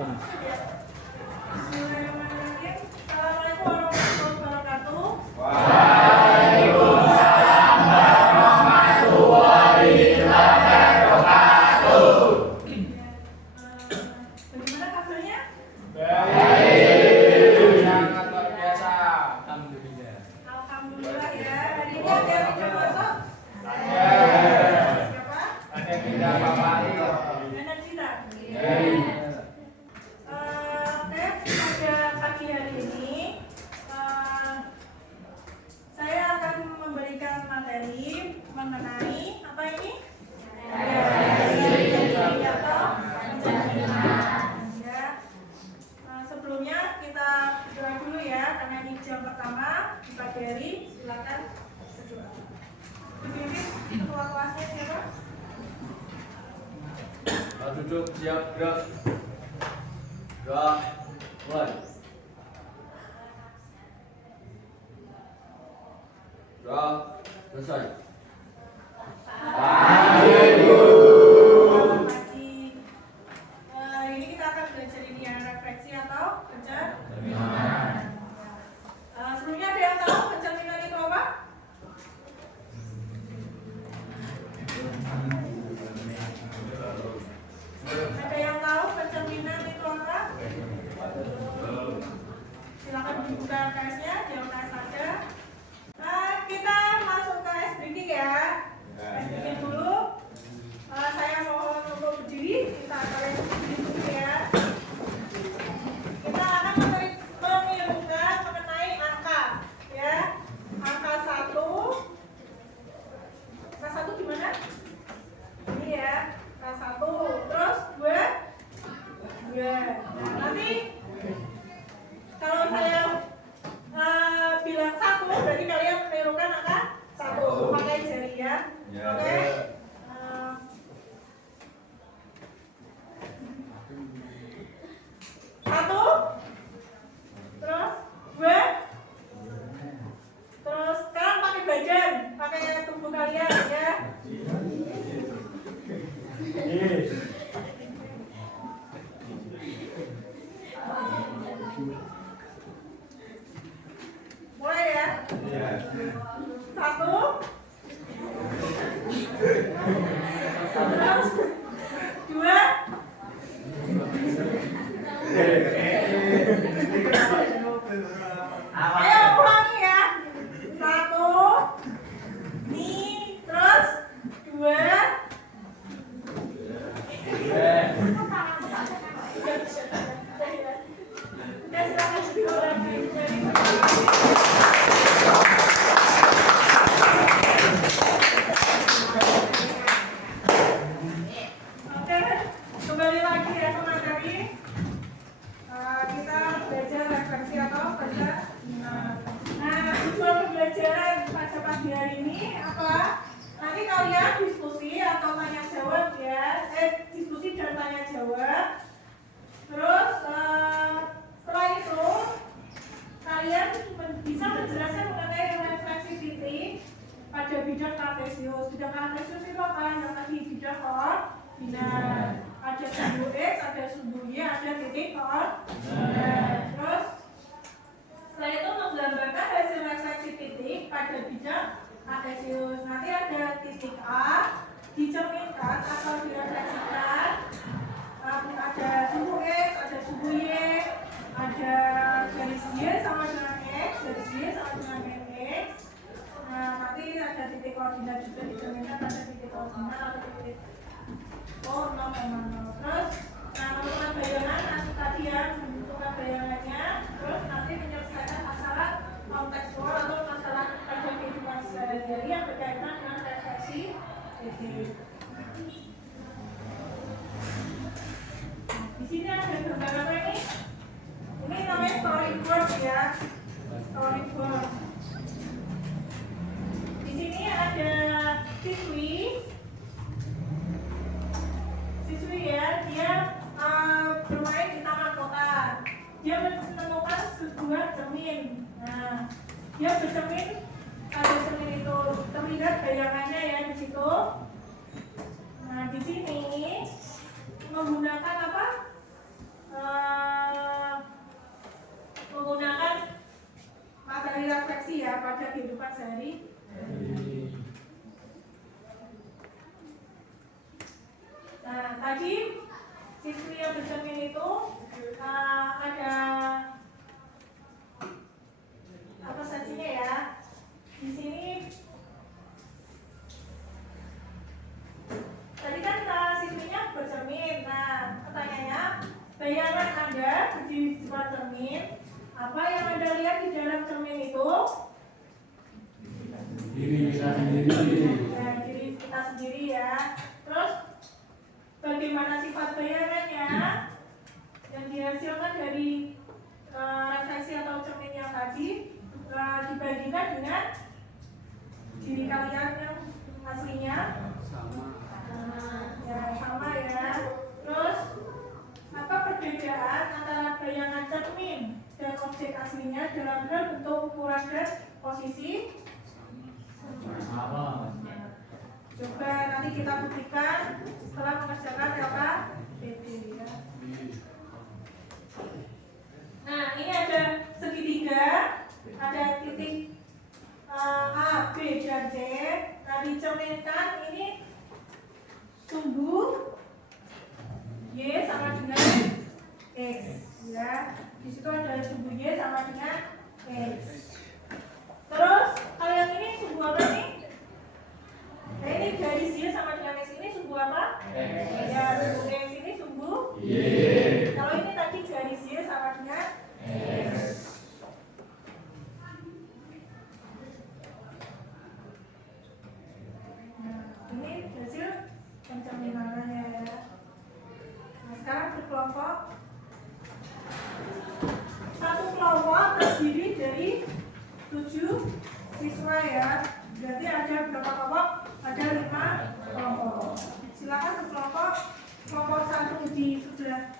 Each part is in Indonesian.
Bismillahirrahmanirrahim. Assalamualaikum warahmatullahi wabarakatuh. Waalaikumsalam warahmatullahi wabarakatuh. Bagaimana kabarnya? Baik. Sangat luar biasa. Alhamdulillah. Alhamdulillah ya. Hari ini ada yang tidak masuk? Ada. Siapa? Ada kita Bapak Ali. Ada tidak? Baik. Pada pagi hari ini saya akan memberikan materi mengenai apa ini? Atau ya. Sebelumnya kita berdoa dulu ya, karena ini jam pertama di pagi hari. Silakan berdoa. Dipimpin ketua kelasnya siapa? Duduk siap gerak. Gerak. Mulai. Gerak. Selesai. Selamat pagi. Hari ini kita akan belajar ini ya, refleksi atau pencerminan. Sebelumnya ada yang tahu pencerminan itu apa? Ada yang tahu pencerminan itu apa? Silakan dibuka UKS-nya, di UKS ada. Kita masuk ke SBK ya. SBK dulu. Saya mohon untuk berdiri. Kita akan berdiri dulu ya. Kita akan menirukan mengenai angka, ya. Angka 1. Angka 1 gimana? Ini ya. Angka 1. Terus 2. Nah, nanti kalau saya bilang 1, berarti kalian menirukan angka 1 pakai jari ya. Oke. Satu, terus 2, terus sekarang pakai badan, pakai tubuh kalian ya. Mulai ya. 1, terus 2. Ayo ulangi ya. 1, nih, terus 2. Udah silakan diulangi. Oke, kembali lagi ya ke materi. Kita belajar refleksi atau pencerminan. Nah, tujuan pembelajaran pada pagi hari ini apa? Nanti kalian diskusi atau tanya jawab ya. Diskusi dan tanya jawab. Terus setelah itu kalian bisa menjelaskan mengenai refleksi titik pada bidang kartesius. Bidang kartesius itu apa? Yang tadi bidang koordinat. Ada sumbu X, ada sumbu Y, ada titik koordinat. Terus setelah itu menggambarkan hasil refleksi titik pada bidang kartesius. Nanti ada titik A dicerminkan atau direfleksikan. Ada sumbu X, ada sumbu Y, ada garis Y sama dengan X, garis Y sama dengan X. Nah, nanti ada titik koordinat juga dicerminkan pada titik koordinat atau titik 0,0. Terus, menentukan bayangan nanti tadi ya, menentukan bayangannya. Terus nanti menyelesaikan masalah kontekstual atau masalah pada kehidupan sehari-hari yang berkaitan dengan refleksi titik. Di sini ada gambar apa ini? Ini namanya storyboard ya, storyboard. Di sini ada siswi ya, dia bermain di taman kota. Dia menemukan sebuah cermin. Nah, dia bercermin pada cermin itu terlihat bayangannya ya di situ. Nah, di sini menggunakan apa? dari. Nah, tadi siswi yang bercermin itu ada apa sajinya ya? Di sini tadi kan siswinya bercermin. Nah, pertanyaannya, bayangan Anda di sebuah cermin, apa yang Anda lihat di dalam cermin itu? Diri kita sendiri. Nah, diri kita sendiri ya. Terus bagaimana sifat bayangannya yang dihasilkan dari refleksi atau cermin yang tadi dibandingkan dengan diri kalian yang aslinya? Ya, sama ya. Terus apa perbedaan antara bayangan cermin dan objek aslinya dalam hal bentuk, ukuran, dan posisi? Sama. Coba nanti kita buktikan setelah mengerjakan LKPD ya. Nah, ini ada segitiga, ada titik A, B, dan C. Nah, dicerminkan ini sumbu Y sama dengan X ya. Di situ ada sumbu Y sama dengan X. Terus kalau yang ini sumbu apa nih? Nah, ini garis Y sama dengan X ini sumbu apa? Ya, sumbu X ini sumbu Y. Kalau ini tadi garis Y sama dengan X. Nah, ini hasil pencerminannya ya. Nah, sekarang berkelompok. Satu kelompok terdiri dari 7 siswa ya. Berarti ada berapa kelompok? Ada 5 kelompok. Silakan berkelompok. Kelompok 1 di sebelah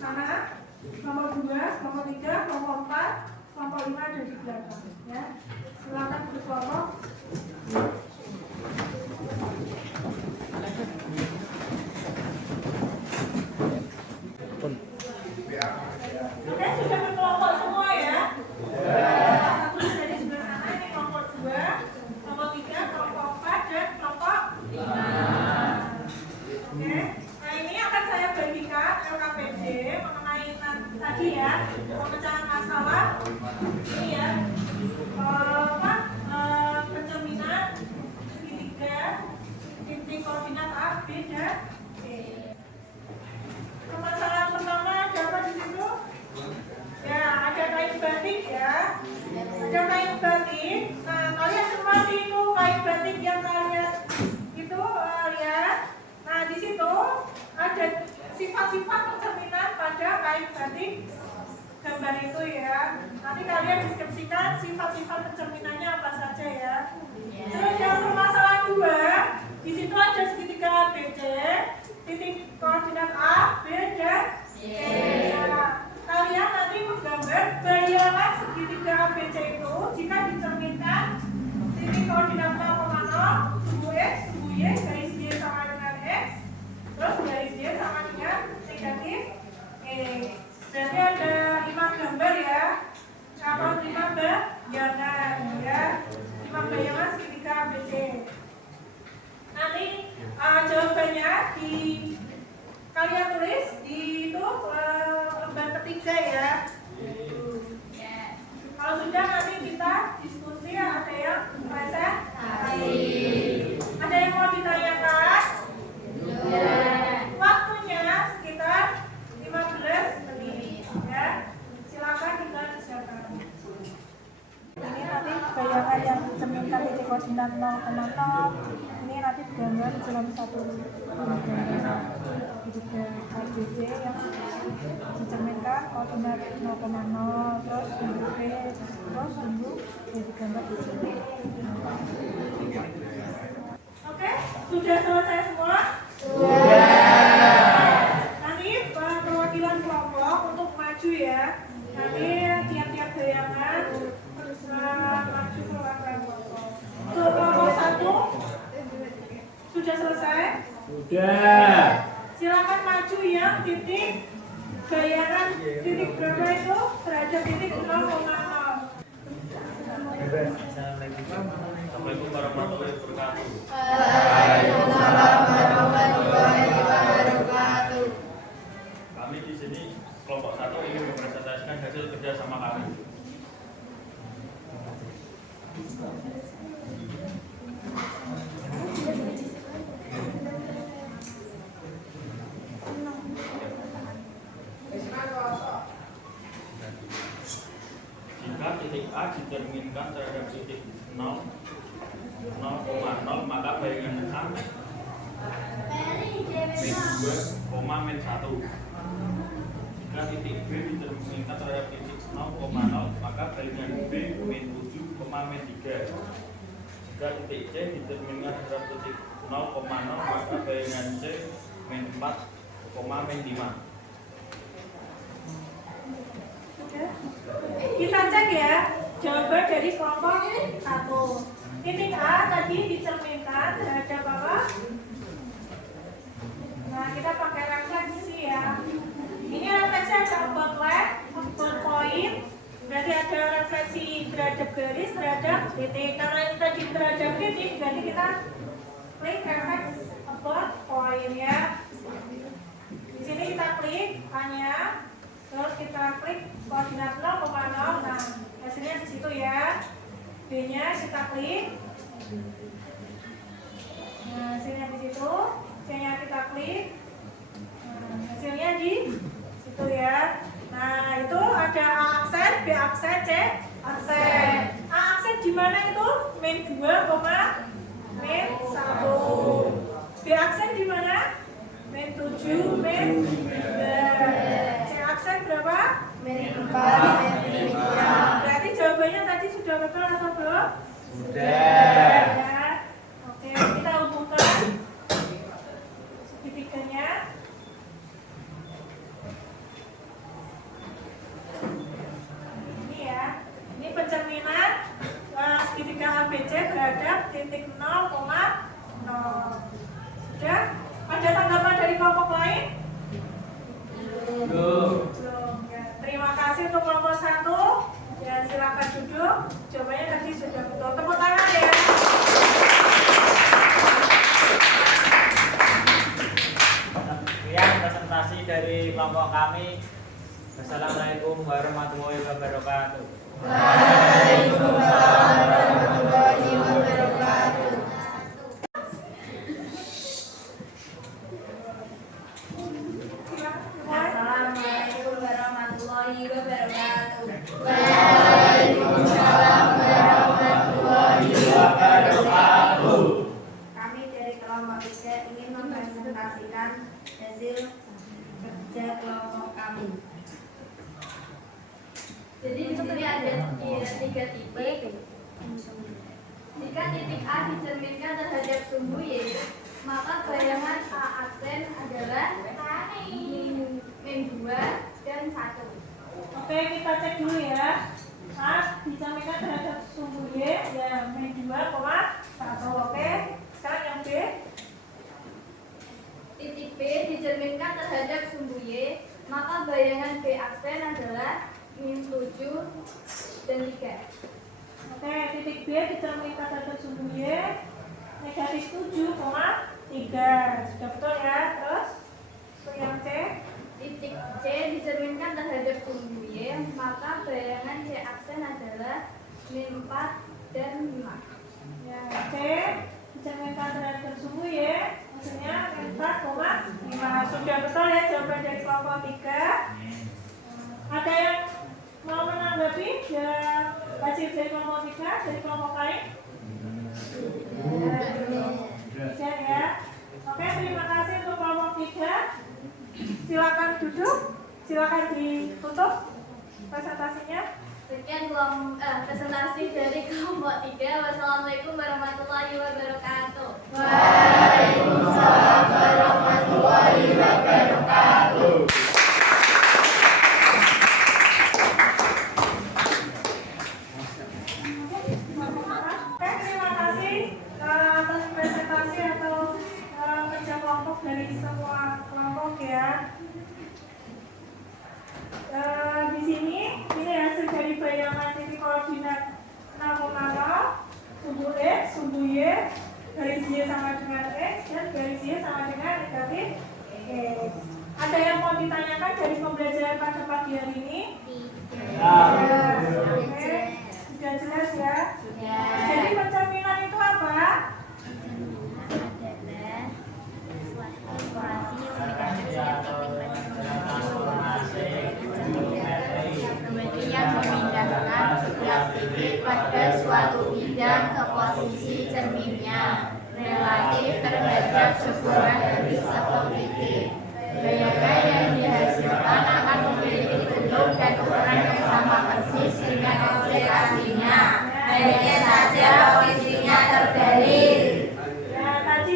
sana, kelompok 2, kelompok 3, kelompok 4, kelompok 5 ada di belakang ya. Silakan berkelompok. Oke, sudah berkelompok semua ya. Satu sudah di sebelah sana, ini kelompok 2, kelompok 3, kelompok 4, dan kelompok 5. Oke, nah ini akan saya bagikan LKPD mengenai tadi ya, pemecahan masalah ini ya, pencerminan segitiga, titik koordinat A, B, dan C. Permasalahan pertama ada apa di situ? Ya, ada kain batik ya. Ada kain batik. Nah, kalian semua itu kain batik yang kalian itu lihat. Nah, di situ ada sifat-sifat pencerminan pada kain batik gambar itu ya. Nanti kalian deskripsikan sifat-sifat pencerminannya apa saja ya. Terus yang permasalahan 2, di situ ada segitiga ABC, titik koordinat A, B, dan C. Nah, kalian nanti menggambar bayangan segitiga ABC itu jika dicerminkan titik koordinat 0,0, sumbu X, sumbu Y, garis Y sama dengan X, terus garis Y sama dengan negatif X. Berarti ada 5 gambar ya, atau 5 bayangan ya, 5 bayangan segitiga ABC. Nanti jawabannya di kalian tulis di itu lembar ketiga ya. Kalau sudah nanti kita diskusi, ada yang presentasi. Ada yang mau ditanyakan? Waktunya sekitar 15 menit ya. Silakan kita siapkan. Ini nanti bayangan yang dicerminkan titik koordinat 0,0. Ini nanti digambar dalam satu segitiga ABC yang dicerminkan koordinat 0,0, terus sumbu B, terus sumbu yang digambar di sini. Oke, sudah selesai semua? Sudah. Nanti perwakilan kelompok untuk maju ya. Nanti tiap-tiap bayangan maju ke belakang kelompok. Untuk kelompok 1 sudah selesai? Sudah. Silakan maju yang titik bayangan titik berapa itu terhadap titik 0,0. Kami di sini kelompok 1 ingin mempresentasikan hasil kerja sama kami. Jika titik A dicerminkan terhadap titik 0,0 maka bayangan A min 2, min 1. Jika titik B dicerminkan terhadap titik 0,0 maka bayangan B min 7, min 3. Jika titik C dicerminkan terhadap titik 0,0 maka bayangan C min 4, min 5. Kita cek ya jawaban dari kelompok 1. Titik A tadi dicerminkan terhadap apa? Nah, kita pakai refleksi ya. Ini refleksi ada about line, about point. Berarti ada refleksi terhadap garis, terhadap titik. Karena ini tadi terhadap titik, jadi kita klik refleksi about point ya. Di sini kita klik hanya, terus kita klik koordinat 0,0. Nah, hasilnya di situ ya. B-nya kita klik. Nah, hasilnya di situ. C-nya kita klik. Nah, hasilnya di situ ya. Nah, itu ada A aksen, B aksen, C aksen. A aksen di mana itu? Min 2, min 1. B aksen di mana? Min 7, min 3. C aksen berapa? Min 4, min 5. Berarti jawabannya tadi sudah betul atau belum? Sudah. Ya. Oke, kita hubungkan segitiganya. Ini ya. Ini pencerminan segitiga ABC terhadap titik 0,0. Sudah? Ada tanggapan dari kelompok lain? Belum. Belum. Ya. Terima kasih untuk kelompok 1. Ya, silakan duduk. Jawabannya tadi sudah betul. Tepuk tangan ya. Sekian presentasi dari kelompok kami. Wassalamualaikum warahmatullahi wabarakatuh. Waalaikumsalam warahmatullahi wabarakatuh. Assalamualaikum warahmatullahi wabarakatuh. Waalaikumsalam warahmatullahi wabarakatuh. Kami dari kelompok 3 ingin mempresentasikan hasil kerja kelompok kami. Jadi di sini ada 3 titik. Jika titik A dicerminkan terhadap sumbu Y, maka bayangan A aksen adalah min 2 dan 1. Oke, kita cek dulu ya. A dicerminkan terhadap sumbu Y ya min 2,1. Oke. Sekarang yang B. Titik B dicerminkan terhadap sumbu Y, maka bayangan B aksen adalah min 7 dan 3. Oke, titik B dicerminkan terhadap sumbu Y negatif 7,3. Sudah betul ya. Terus untuk yang C. Titik C dicerminkan terhadap sumbu Y, maka bayangan C aksen adalah min 4 dan 5. Ya, C dicerminkan terhadap sumbu Y maksudnya min 4,5. Sudah betul ya jawaban dari kelompok 3. Ada yang mau menanggapi hasil dari kelompok 3 dari kelompok lain? Tidak ya. Oke, terima kasih untuk kelompok 3. Silakan duduk. Silakan ditutup presentasinya. Sekian presentasi dari kelompok 3. Wassalamualaikum warahmatullahi wabarakatuh. Waalaikumsalam warahmatullahi wabarakatuh. Oke, terima kasih atas presentasi atau kerja kelompok dari semua kelompok ya. Di sini ini hasil dari bayangan titik koordinat 0,0, sumbu X, sumbu Y, garis Y sama dengan X dan garis Y sama dengan negatif X. Ada yang mau ditanyakan pagi hari ini? Ya. Oke, sudah jelas ya. Jadi pencerminan itu apa? Kemudian memindahkan setiap titik pada suatu bidang ke posisi cerminnya relatif terhadap sebuah garis atau titik. Gaya-gaya yang dihasilkan akan memiliki bentuk dan ukuran yang sama persis dengan objek aslinya, hanya saja posisinya terbalik.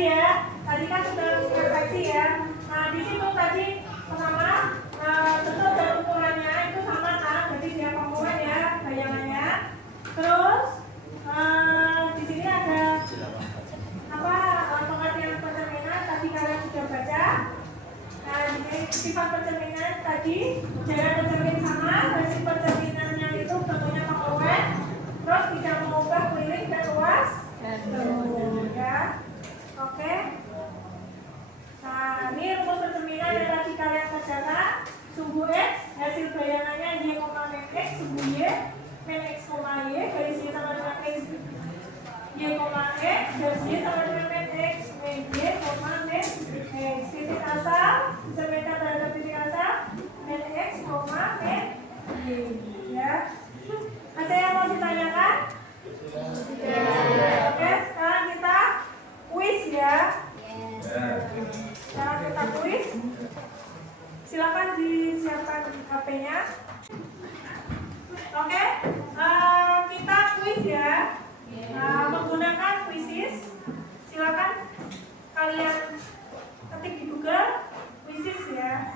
Ya tadi kan sudah refleksi ya. Nah di situ tadi pertama bentuk dan ukurannya itu sama kan, berarti dia komponen ya bayangannya. Terus di sini ada apa pengertian pencerminan tadi kalian sudah baca. Nah di sini sifat pencerminan tadi jarak pencermin sama, versi pencerminannya itu bentuknya komponen, terus tidak mengubah keliling dan luas. Ya, oke. Nah ini rumus pencerminan yang tadi kalian kerjakan. Sumbu X hasil bayangannya Y, min X, sumbu Y min X, Y garis Y sama dengan X Y, X garis Y sama dengan min X min Y, min X. Titik asal dicerminkan terhadap titik asal min X, min Y. Ya. Ada yang mau ditanyakan? Oke, sekarang kita kuis ya. Sekarang kita kuis. Silakan disiapkan HP-nya. Oke, kita kuis ya. Menggunakan Quizzes. Silakan kalian ketik di Google Quizzes ya.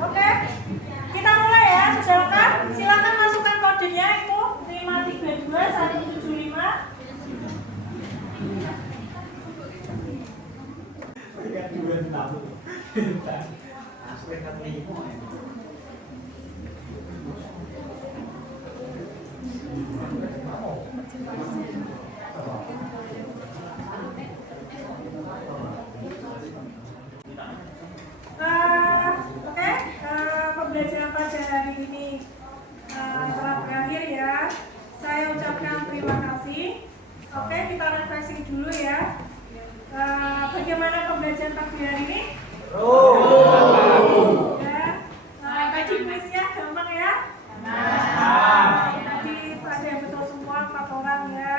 Oke, kita mulai ya, saudara. Silakan masukkan kodenya itu 532 175. Oke, pembelajaran pada hari ini telah berakhir ya. Saya ucapkan terima kasih. Oke, kita refleksi dulu ya. Bagaimana pembelajaran pagi hari ini? Ya, tadi kuisnya gampang ya? Tadi ada yang betul semua 4 orang ya.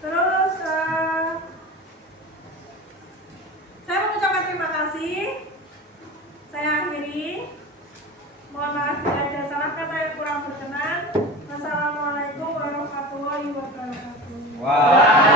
Terus saya mengucapkan terima kasih. Saya akhiri. Mohon maaf bila ada salah kata yang kurang berkenan. Wassalamualaikum warahmatullahi wabarakatuh.